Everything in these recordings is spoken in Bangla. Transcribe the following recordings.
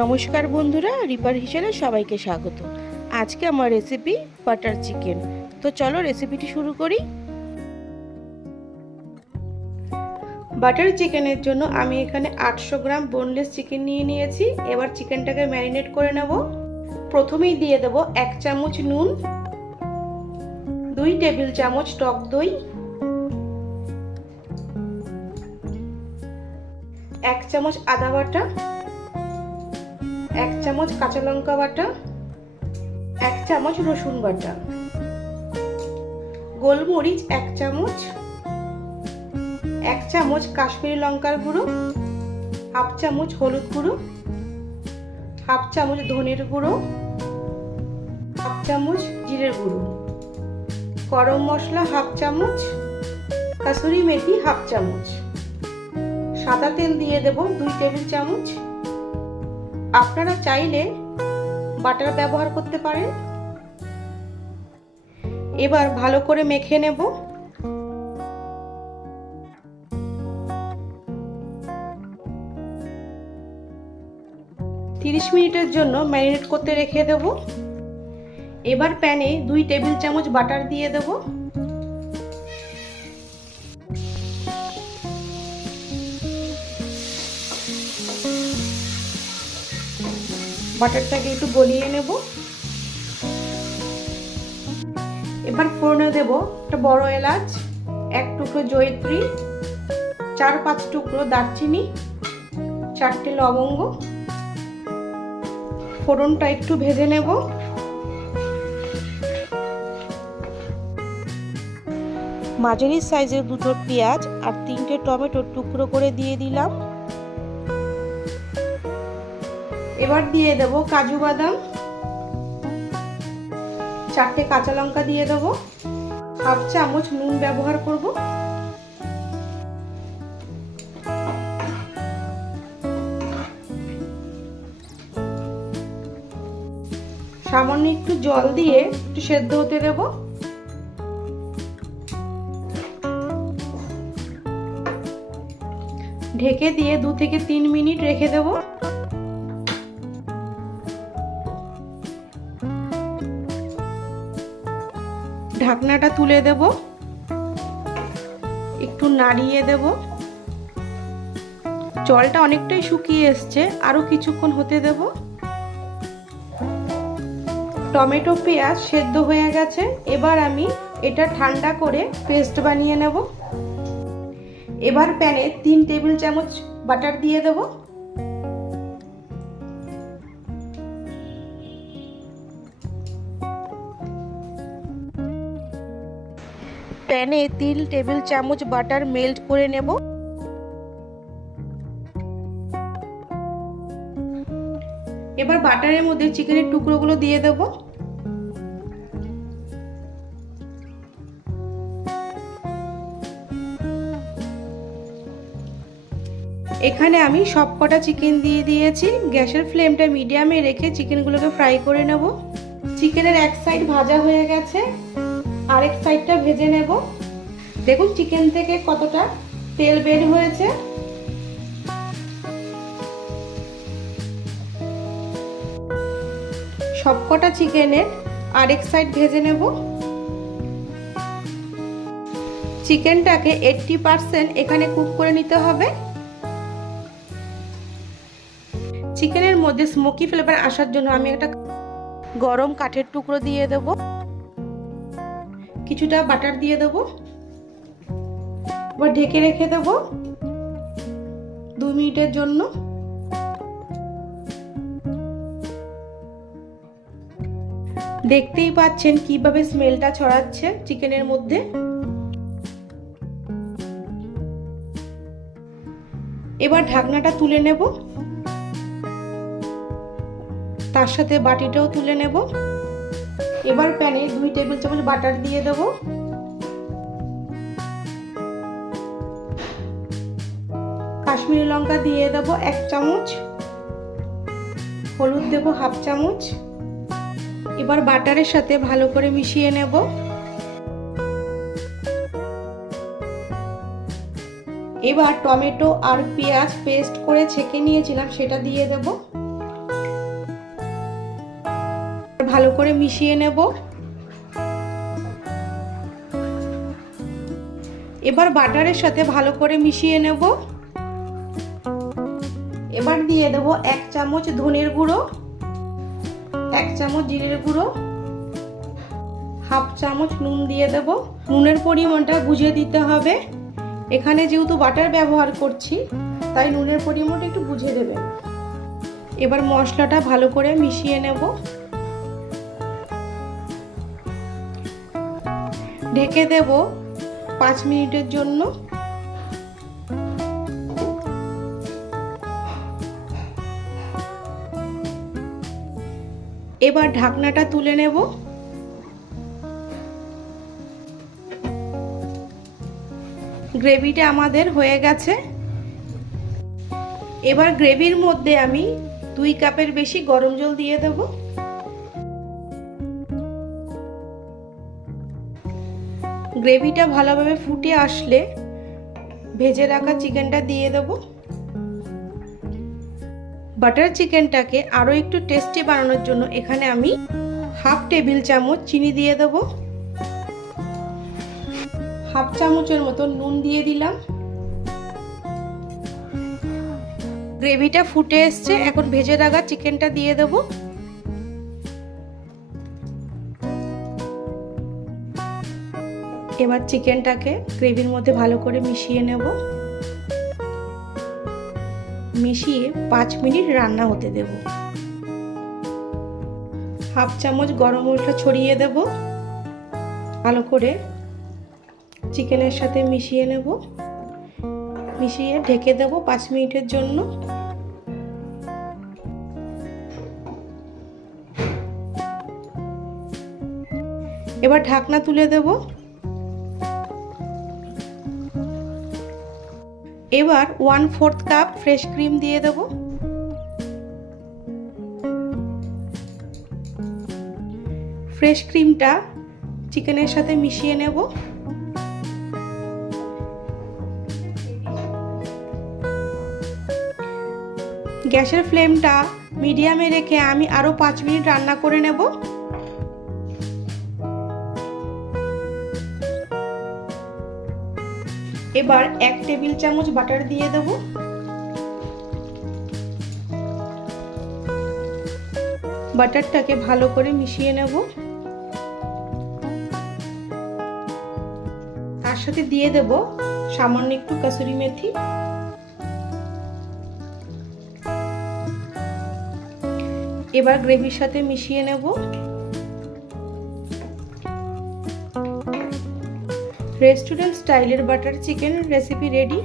নমস্কার বন্ধুরা, রিপার হিসেবে সবাইকে স্বাগত। আজকে আমার রেসিপি বাটার চিকেন তো চলো রেসিপিটি শুরু করি। বাটার চিকেনের জন্য আমি এখানে আটশো গ্রাম বোনলেস চিকেন নিয়ে নিয়েছি। এবার চিকেনটাকে ম্যারিনেট করে নেব। প্রথমেই দিয়ে দেব এক চামচ নুন, দুই টেবিল চামচ টক দই, এক চামচ আদা বাটা এক চামচ কাঁচা লঙ্কা বাটা, এক চামচ রসুন বাটা। গোলমরিচ এক চামচ এক চামচ কাশ্মীরি লঙ্কার গুঁড়ো, হাফ চামচ হলুদ গুঁড়ো, হাফ চামচ ধনের গুঁড়ো, হাফ চামচ জিরের গুঁড়ো। গরম মশলা হাফ চামচ, কাসুরি মেথি হাফ চামচ। সাদা তেল দিয়ে দেব দুই টেবিল চামচ। আপনারা চাইলে বাটার ব্যবহার করতে পারেন। এবার ভালো করে মেখে নেব। তিরিশ মিনিটের জন্য ম্যারিনেট করতে রেখে দেব। এবার প্যানে দুই টেবিল চামচ বাটার দিয়ে দেব। বাটারটাকে একটু গলিয়ে নেব। এবার ফোড়নে দেব একটা বড় এলাচ, এক টুকরো জয়ত্রী, চার পাঁচ টুকরো দারচিনি, চারটে লবঙ্গ। ফোড়নটা একটু ভেজে নেব। মাঝারি সাইজের দুটো পেঁয়াজ আর তিনটে টমেটো টুকরো করে দিয়ে দিলাম। এবার দিয়ে দেব কাজু বাদাম। চারটে কাঁচা লঙ্কা দিয়ে দেবো। হাফ চামচ নুন ব্যবহার করব। সামান্য একটু জল দিয়ে একটু সেদ্ধ হতে দেব। ঢেকে দিয়ে দু থেকে তিন মিনিট রেখে দেবো। ঢাকনাটা তুলে দেব। একটু নাড়িয়ে দেব। জলটা অনেকটাই শুকিয়ে এসছে আরও কিছুক্ষণ হতে দেব। টমেটো পেঁয়াজ সেদ্ধ হয়ে গেছে, এবার আমি এটা ঠান্ডা করে পেস্ট বানিয়ে নেব। এবার প্যানে তিন টেবিল চামচ বাটার দিয়ে দেবো। প্যানে তিন টেবিল চামচ বাটার মেল্ট করে নেব। এবার বাটারের মধ্যে চিকেনের টুকরোগুলো দিয়ে দেব। এখানে আমি সব কটা চিকেন দিয়ে দিয়েছি। গ্যাসের ফ্লেমটা মিডিয়ামে রেখে চিকেনগুলোকে ফ্রাই করে নেব। চিকেনের এক সাইড ভাজা হয়ে গেছে। আরেক সাইডটা ভেজে নেব। দেখুন চিকেন থেকে কতটা তেল বের হয়েছে। সবকটা চিকেনের আরেক সাইড ভেজে নেব। চিকেনটাকে এইটটি পারসেন্ট এখানে কুক করে নিতে হবে। চিকেনের মধ্যে স্মোকি ফ্লেভার আসার জন্য আমি একটা গরম কাঠের টুকরো দিয়ে দেবো। কিছুটা বাটার দিয়ে দেবো। এবার ঢেকে রেখে দেব দু মিনিটের জন্য। দেখতেই পাচ্ছেন কীভাবে স্মেলটা ছড়াচ্ছে চিকেনের মধ্যে। এবার ঢাকনাটা তুলে নেব। তার সাথে বাটিটাও তুলে নেব। এবার প্যানে দুই টেবিল চামচ বাটার দিয়ে দেব। কাশ্মীরি লঙ্কা দিয়ে দেব এক চামচ। হলুদ দেব হাফ চামচ। এবার বাটারের সাথে ভালো করে মিশিয়ে নেব। এবার টমেটো আর পেঁয়াজ পেস্ট করে ছেঁকে নিয়েছিলাম, সেটা দিয়ে দেব। ভালো করে মিশিয়ে নেব। এবার বাটারের সাথে ভালো করে মিশিয়ে নেব। এবার দিয়ে দেব এক চামচ ধনের গুঁড়ো, এক চামচ জিরের গুঁড়ো, হাফ চামচ নুন দিয়ে দেব। নুনের পরিমাণটা বুঝে দিতে হবে। এখানে যেহেতু বাটার ব্যবহার করছি, তাই নুনের পরিমাণটা একটু বুঝে দেবেন। এবার মশলাটা ভালো করে মিশিয়ে নেব। ঢেকে দেব পাঁচ মিনিটের জন্য। এবার ঢাকনাটা তুলে নেব। গ্রেভিটা আমাদের হয়ে গেছে। এবার গ্রেভির মধ্যে আমি দুই কাপের বেশি গরম জল দিয়ে দেব। গ্রেভিটা ভালোভাবে ফুটে আসলে ভেজে রাখা চিকেনটা দিয়ে দেব। বাটার চিকেনটাকে আরও একটু টেস্টি বানানোর জন্য এখানে আমি হাফ টেবিল চামচ চিনি দিয়ে দেব। হাফ চামচের মতো নুন দিয়ে দিলাম। গ্রেভিটা ফুটে এসছে, এখন ভেজে রাখা চিকেনটা দিয়ে দেব। এবার চিকেনটাকে গ্রেভির মধ্যে ভালো করে মিশিয়ে নেব। মিশিয়ে পাঁচ মিনিট রান্না হতে দেব। হাফ চামচ গরম মশলা ছড়িয়ে দেব। ভালো করে চিকেনের সাথে মিশিয়ে নেব। মিশিয়ে ঢেকে দেব পাঁচ মিনিটের জন্য। এবার ঢাকনা তুলে দেব। এবার one fourth cup fresh cream দিয়ে দেব। ফ্রেশ ক্রিমটা চিকেনের সাথে মিশিয়ে নেব। গ্যাসের ফ্লেমটা মিডিয়ামে রেখে আমি আরও পাঁচ মিনিট রান্না করে নেব। এবার এক টেবিল চামচ বাটার দিয়ে দেব। বাটারটাকে ভালো করে মিশিয়ে নেব। তার সাথে দিয়ে দেব সামান্য একটু কাসুরি মেথি। এবার গ্রেভির সাথে মিশিয়ে নেব। রেস্টুরেন্ট স্টাইলের বাটার চিকেন রেসিপি রেডি?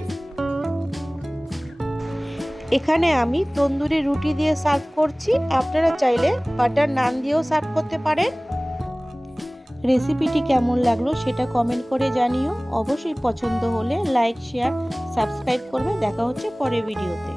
এখানে আমি তন্দুরি রুটি দিয়ে সার্ভ করছি। আপনারা চাইলে বাটার নান দিয়েও সার্ভ করতে পারেন। রেসিপিটি কেমন লাগল সেটা কমেন্ট করে জানিও। অবশ্যই পছন্দ হলে লাইক, শেয়ার, সাবস্ক্রাইব করবে। দেখা হচ্ছে পরের ভিডিওতে।